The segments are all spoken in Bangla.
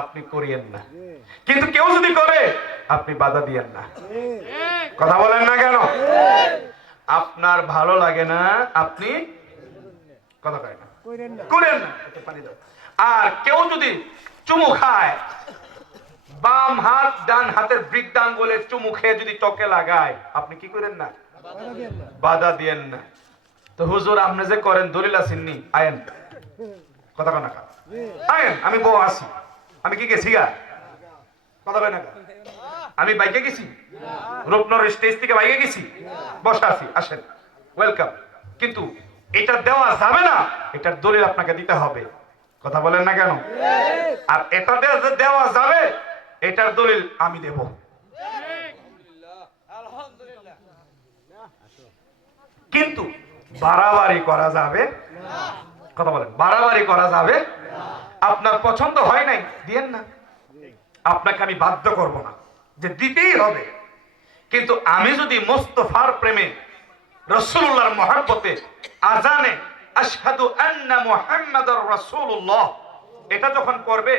আপনি করিয়েন না, কিন্তু কেউ যদি করে আপনি বাধা দিয়েন না। কথা বলেন না কেন? আপনার ভালো লাগে না, আপনি কথা কয় না, করেন না। একটু পানি দাও। আর কেউ যদি চুমু খায়, বাম হাত ডান হাতের বৃদ্ধাঙ্গুলে চুমু খেয়ে যদি ত্বকে লাগায়, আপনি কি করেন না? বাধা দিয়েন না। তো হুজুর আপনি যে করেন দলিল আসেননি, আয়েন কথা কয় না, আয়েন আমি বউ আসি, আমি কি গেছি গা? কথা কয় না, আমি বাইকে গেছি, রূপনগর স্টেজ থেকে বাইকে গেছি, বসা আছি, আসেন, ওয়েলকাম। কিন্তু এটা দেওয়া যাবে না, এটার দলিল আপনাকে দিতে হবে। কথা বলেন না কেন? আর এটা দেওয়া যাবে, এটার দলিল আমি দেব। কিন্তু বাড়াবাড়ি করা যাবে, কথা বলেন, বাড়াবাড়ি করা যাবে। আপনার পছন্দ হয় নাই, দিয়েন না, আপনাকে আমি বাধ্য করব না যে দিতেই হবে। কিন্তু আমি যদি মুস্তাফার প্রেমে, রাসূলুল্লাহর মহব্বতে, আজানে আশহাদু আন্না মুহাম্মাদুর রাসূলুল্লাহ এটা যখন করবে,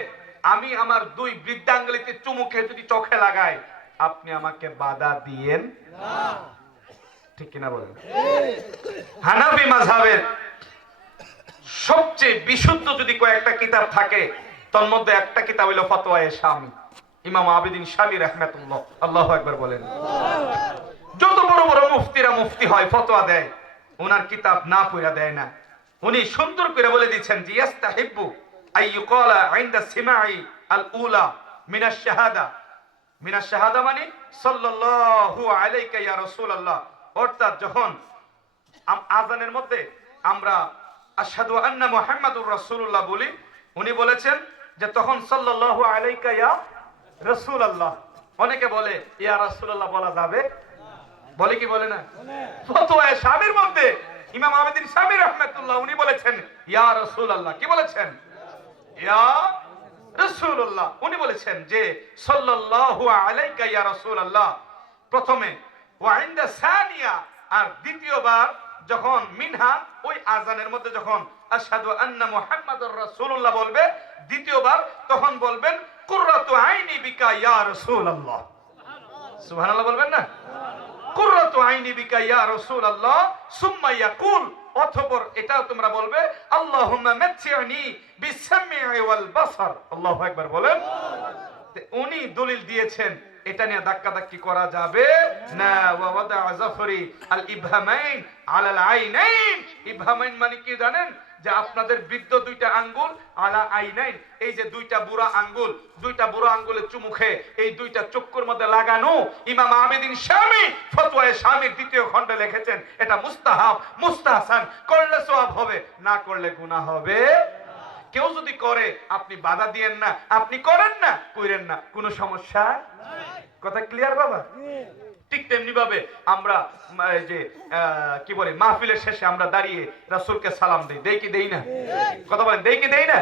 আমি আমার দুই বৃদ্ধাঙ্গুলিতে চুমু খেয়ে যদি চোখে লাগাই, আপনি আমাকে বাধা দিয়েন না। ঠিক কিনা বলেন? হানাফি মাযহাবের সবচেয়ে বিশুদ্ধ যদি কয়েকটা কিতাব থাকে, তার মধ্যে একটা কিতাব হলো ফতোয়ায়ে শামী, ইমাম আবিদিন শামী রাহমাতুল্লাহ। আল্লাহু আকবার বলেন। যত বড় বড় মুফতিরা মুফতি হয়, ফতোয়া দেয়, ওনার কিতাব না পড়া দেয় না। উনি সুন্দর করে বলে দিচ্ছেন যে ইস্তাহিব্বু আইয়ুকালা ইনদা সিমাই আল উলা মিনাশ শাহাদা। মিনাশ শাহাদা মানে সাল্লাল্লাহু আলাইকা ইয়া রাসূলুল্লাহ, অর্থাৎ যখন আযানের মধ্যে আমরা আশহাদু আন্না মুহাম্মাদুর রাসূলুল্লাহ বলি, উনি বলেছেন যে তখন সাল্লাল্লাহু আলাইকা ইয়া রাসূলুল্লাহ। অনেকে বলে ইয়া রাসূলুল্লাহ বলা যাবে, বলে কি বলে না? ফতোয়ায়ে শামীর মধ্যে ইমাম আবিদিন শামী রাহমাতুল্লাহ উনি বলেছেন ইয়া রাসূলুল্লাহ। কি বলেছেন? ইয়া রাসূলুল্লাহ। উনি বলেছেন যে সাল্লাল্লাহু আলাইকা ইয়া রাসূলুল্লাহ প্রথমে, ওয়া ইনদা সানিয়া, আর দ্বিতীয়বার যখন মিনহা ওই আযানের মধ্যে যখন আশহাদু আন্না মুহাম্মাদুর রাসূলুল্লাহ বলবে, দ্বিতীয়বার তখন বলবেন কুররাতু আইনি বিকা ইয়া রাসূলুল্লাহ। সুবহানাল্লাহ বলবেন না? কুররাতু আইনি বিকা ইয়া রাসূলুল্লাহ সুম্মা ইয়াকুল, অতঃপর এটাও তোমরা বলবে আল্লাহুম্মা মাততি'নি বিসামঈ ওয়াল বাসার। আল্লাহু আকবার বলেন। উনি দলিল দিয়েছেন, এটা নিয়ে ধাক্কাধাক্কি করা যাবে না। ওয়া ওয়াদা জাফরি আল ইবহামাইন আলাল আইনাইন। ইবহামাইন মানে কি জানেন? যে আপনাদের বৃদ্ধ দুইটা আঙ্গুল আলা আইনাইন, এই যে দুইটা বুড়া আঙ্গুল, দুইটা বুড়া আঙ্গুলে চুমু খেয়ে এই দুইটা চক্ষুর মধ্যে লাগানো। ইমাম আবিদিন শামী ফতোয়ায়ে শামীর দ্বিতীয় খণ্ডে লিখেছেন এটা মুস্তাহাব, মুস্তাহসান, করলে সওয়াব হবে, না করলে গুনাহ হবে। কেউ যদি করে আপনি বাধা দিয়েন না, আপনি করেন না, কইরেন না, কোনো সমস্যা নাই। কথা ক্লিয়ার বাবা? ঠিক তেমনি ভাবে আমরা এই যে কি বলে মাহফিলের শেষে আমরা দাঁড়িয়ে রাসূলকে সালাম দেই, দেই কি দেই না? কথা বলেন, দেই কি দেই না?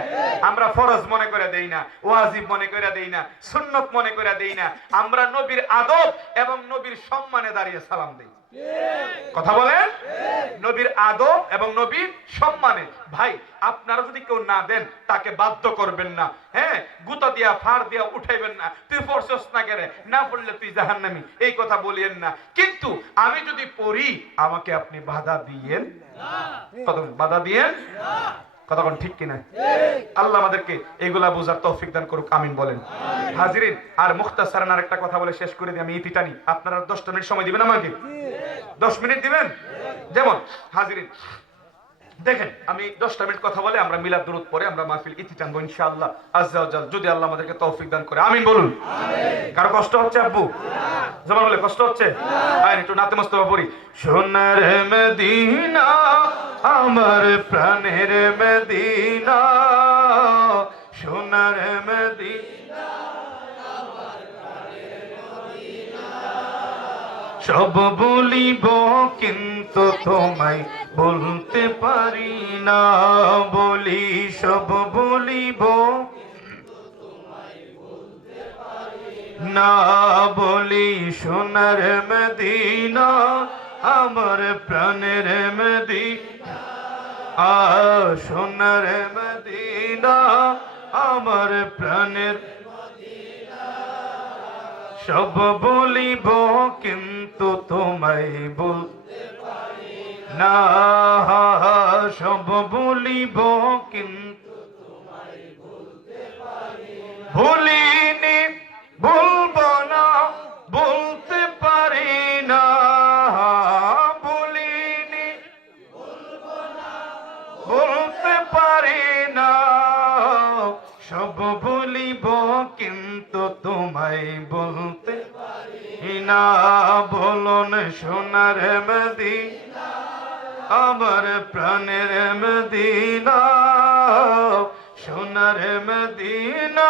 আমরা ফরজ মনে করে দেই না, ওয়াজিব মনে করে দেই না, সুন্নত মনে করে দেই না, আমরা নবীর আদব এবং নবীর সম্মানে দাঁড়িয়ে সালাম দেই। কথা বলেন, নবীর আদব এবং নবীর সম্মানে। ভাই আপনারা যদি কেউ না দেন তাকে বাধ্য করবেন না, হ্যাঁ, গুতা দিয়া ফাড় দিয়া উঠাইবেন না, তুই পড়ছস না কেন, না পড়লে তুই জাহান্নামী, এই কথা বলিয়েন না। কিন্তু আমি যদি পড়ি আমাকে আপনি বাধা দিয়েন না। কথা বাধা দিয়েন না। কথা কোন ঠিক কিনা? আল্লাহ আমাদেরকে এগুলা বোঝার তৌফিক দান করুক, আমিন বলেন। হাজিরিন, আর মুখতাসারান আরেকটা কথা বলে শেষ করে দিই, আমি ইতিটা নি। আপনারা 10 মিনিট সময় দিবেন আমাকে? 10 মিনিট দিবেন? যেমন হাজিরিন দেখেন, আমি 10টা মিনিট কথা বলে আমরা মিলাদ দুরূদ পড়ে আমরা মাহফিল ইতি টানবো ইনশাআল্লাহ আজ্জা ওয়া জাল, যদি আল্লাহ আমাদেরকে তৌফিক দান করে, আমিন বলুন। আমিন। কারো কষ্ট হচ্ছে আব্বু? না। জবান বলে কষ্ট হচ্ছে? না। আয় একটু নাতে মুস্তাফা পড়ি। সোনার মদিনা আমার প্রাণের মদিনা, সোনার মদিনা আমার প্রাণের মদিনা, সব বলিব কিন্তু তোমায় বলতে পারি না, বলি সব বলিব না, বলি সোনার মদিনা আমার প্রাণের মদিনা, সোনার মদিনা আমার প্রাণের সব বলিব কিন্তু তোমায় বলতে পারি না, সব বলিব কিন্তু তোমায় বলতে পারি না। ভুলিনি বলবো না বলতে পারি না, ভুলিনি বলবো না বলতে পারি না, সব বলিব কিন্তু তোমায় বলতে পারি না। বলুন সোনার মদিনা, আমার প্রাণের মদিনা, সোনার মদিনা,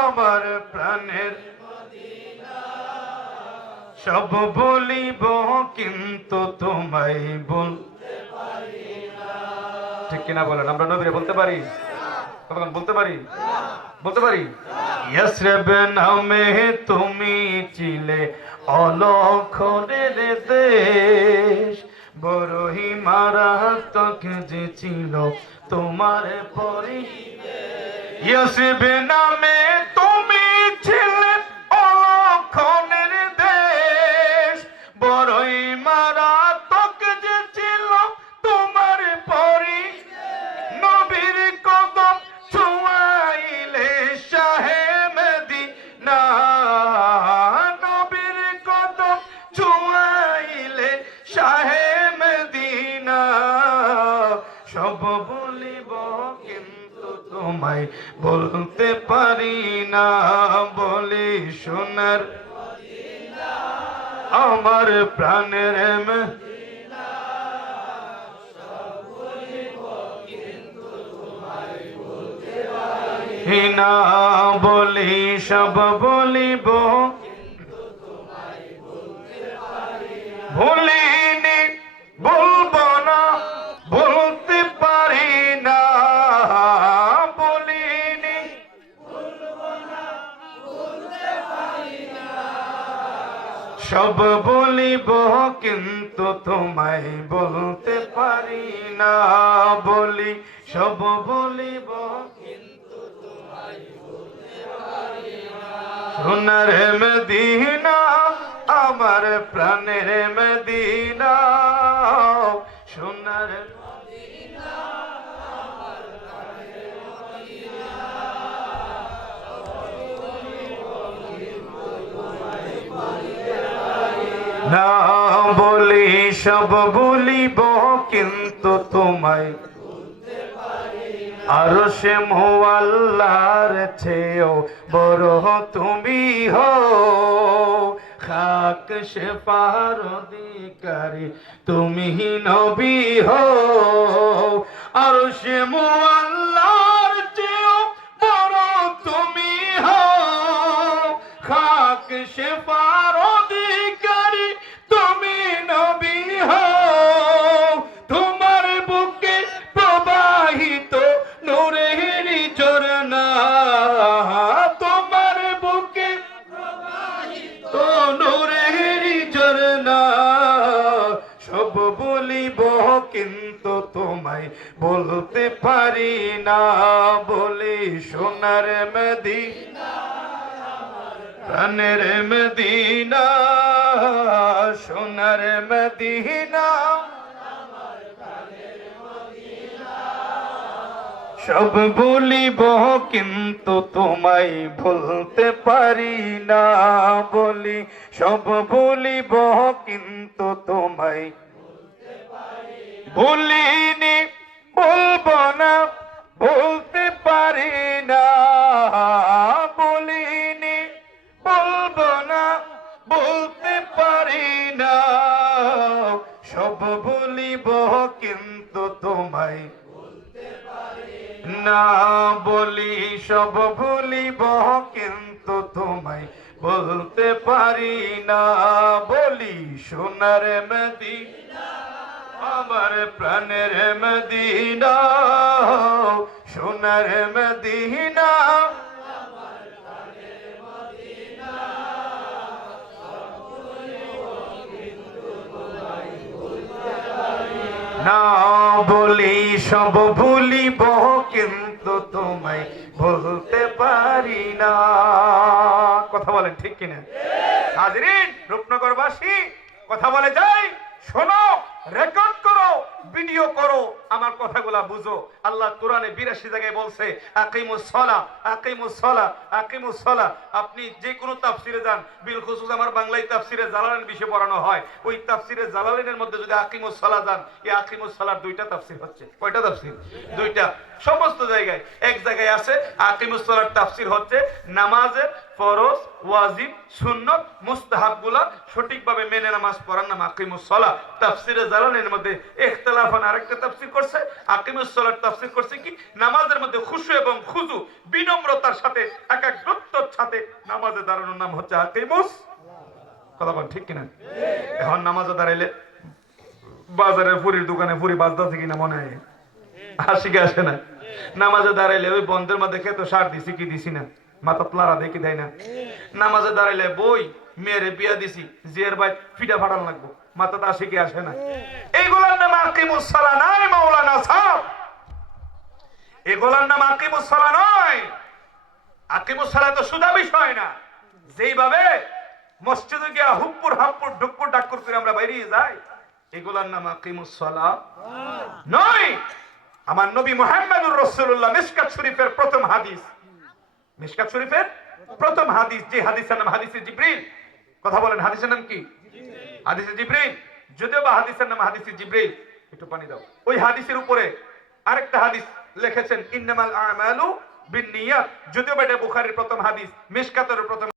আমার প্রাণের মদিনা, সব বলিব কিন্তু তোমায় বলতে পারি না। ঠিক কিনা বলেন? আমরা নবীরে বলতে পারি? কতক্ষণ বলতে পারি? বলতে পারি? ইয়াসরিব নামে তুমি ছিলে অলক্ষণের দেশ, বড়ই মারাত্মক যে ছিল তোমার পরিবেশ। ইয়াসরিব নামে তুমি ছিলে অলক্ষণের দেশ, বড়ই মারাত্মক যে ছিল তোমার পরিবেশ। নবীর কদম ছুঁয়াইলে শাহে মদিনা, নবীর কদম ছুঁয়াইলে শাহে মদিনা, সব বলিব কিন্তু তোমায় বলতে পারি না। বলি সোনার মদিনা, আমার প্রাণের মদিনা, সব বলিব কিন্তু তোমায় বলতে পারি না। বলি সব বলিব কিন্তু তোমায় বলতে পারি না। ভুলিনি বলবো না বলতে পারি না, বলিনি বলবো না বলতে পারি না, সব বলিব কিন্তু তোমায় বলতে পারি না। বলি সব বলিব কিন্তু তোমায় বলতে পারি না। সোনার মদিনা, আমার প্রাণের মদিনা, সোনার মদিনা, আমার প্রাণের মদিনা, না বলি সব বলিব কিন্তু তোমায় বলতে পারি না। আরশে মুআল্লার চেয়েও বড় তুমি হো, খাক শেফার অধিকারী তুমি নবী হো। আরশে মুআল্লার চেয়েও বড় তুমি হো, খাক শেফার অধিকারী তুমি নবী হো। তোমার বুকে প্রবাহিত নূরের ঝরনা, তোমার বুকে প্রবাহিত নূরের ঝরনা, সব বলিব কিন্তু তোমায় বলতে পারি না। বলি সোনার মদিনা, প্রাণের মদিনা, সোনার মদিনা, সব বলিব কিন্তু তোমায় বলতে পারি না। বলি সব বলিব কিন্তু তোমায় বলিনি বলবো না বলতে পারি না, বলিনি বলবো না বলতে পারি না, সব বলিব কিন্তু তোমায় না। বলি সব ভুলিব কিন্তু তোমায় বলতে পারি না। বলি সোনার মদিনা, আমার প্রাণের মদিনা, সোনার মদিনা, না বলি সব ভুলিব কিন্তু তো তোমায় ভুলতে পারি না। কথা বলেন ঠিক কিনা? হাজরিন, রূপনগরবাসী, কথা বলে যাই, শোনো, রেকর্ড করো, ভিডিও করো, আমার কথাগুলা বুঝো। আল্লাহ কোরআনে 82 জায়গায় বলছে আকিমুস সালাহ, আকিমুস সালাহ, আকিমুস সালাহ। আপনি যে কোনো তাফসিরে যান, বিল খুসুস আমার বাংলায় তাফসিরে জালালাইন বিষয় পড়ানো হয়, ওই তাফসিরে জালালাইনের মধ্যে যদি আকিমুস সালাহ যান, এই আকিমুস সালাহর দুইটা তাফসির হচ্ছে। কয়টা তাফসির? দুইটা। সমস্ত জায়গায়, এক জায়গায় আছে আকিমুস সালাহর তাফসির হচ্ছে নামাজের ফরজ, ওয়াজিব, সুন্নত, মুস্তাহাবগুলা সঠিকভাবে মেনে নামাজ পড়ার নাম আকিমুস সালাহ। তাফসিরে জালালাইনের মধ্যে ইখতিলাফান আরেকটা তাফসীর করছে, আকিমুস সালাত তাফসীর করছে কি নামাজের মধ্যে খুশু এবং খুজু, বিনম্রতার সাথে একাগ্রতার সাথে নামাজে দাঁড়ানোর নাম হচ্ছে আকিমুস। কথা বল ঠিক কিনা? এখন নামাজে দাঁড়াইলে বাজারে পুরীর দোকানে পুরি বাজদাছে কিনা মনে হয়, হাসি কি আসে না? নামাজে দাঁড়াইলে ওই বন্ধের মধ্যে খেতো সার দিছি কি দিছি না, মাথা তোলারা দেখি দেয় না। নামাজে দাঁড়াইলে বই মেয়েরে বিয়া দিছি, জিয়ের ভাই ফিটা ফাটান লাগবো, মাথাতে আসে কি আসে না? এইগুলার নাম আকিমুস সালাহ নয় মাওলানা সাহেব, এগুলার নাম আকিমুস সালাহ নয়। আকিমুস সালাহ তো সুদা বিষয় না। যেইভাবে মসজিদে গিয়া হুপ্পুর হাপ্পুর ঢুকুর ডাক্কুর করে আমরা বাইরে যাই, এগুলার নাম আকিমুস সালাহ নয়। আমার নবী মুহাম্মদুর রাসূলুল্লাহ মিশকাত শরীফের প্রথম হাদিস, মিশকাত শরীফের প্রথম হাদিস, যে হাদিসের নাম হাদিসে জিবরিল। কথা বলেন, হাদিসের নাম কি? হাদিসে জিবরিল। যদিও বা হাদিসের নাম হাদিসে জিবরিল। একটু পানি দাও। ওই হাদিসের উপরে আরেকটা হাদিস লিখেছেন ইন্নামাল আমালু বিন্নিয়াত, যদিও বা এটা বুখারীর প্রথম হাদিস, মিশকাতের প্রথম